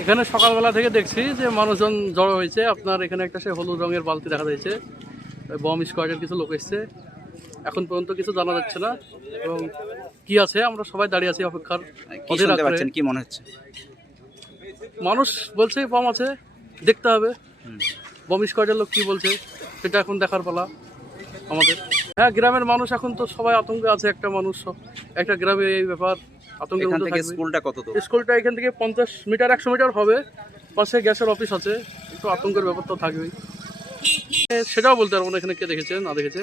এখানে সকালবেলা থেকে দেখছি যে মানুষজন জড়ো হয়েছে। আপনার এখানে একটা সে হলুদ রঙের বালতি দেখা যাচ্ছে। বম স্কোয়াডের কিছু লোক এসছে। এখন পর্যন্ত কিছু জানা যাচ্ছে না। এবং কি আছে? আমরা সবাই দাঁড়িয়ে আছি অপেক্ষার কি মনে হচ্ছে? মানুষ বলছে বম আছে দেখতে হবে। বম স্কোয়াডের লোক কি বলছে সেটা এখন দেখার পালা আমাদের। হ্যাঁ গ্রামের মানুষ এখন তো সবাই আতঙ্কে আছে একটা মানুষ একটা গ্রামে এই ব্যাপার আতঙ্কের মধ্যে থেকে স্কুলটা কত স্কুলটা এখান থেকে পঞ্চাশ মিটার একশো মিটার হবে। পাশে গ্যাসের অফিস আছে একটু আতঙ্কের ব্যাপার তো থাকবেই। সেটাও বলতে পারব না এখানে কে দেখেছে না দেখেছে।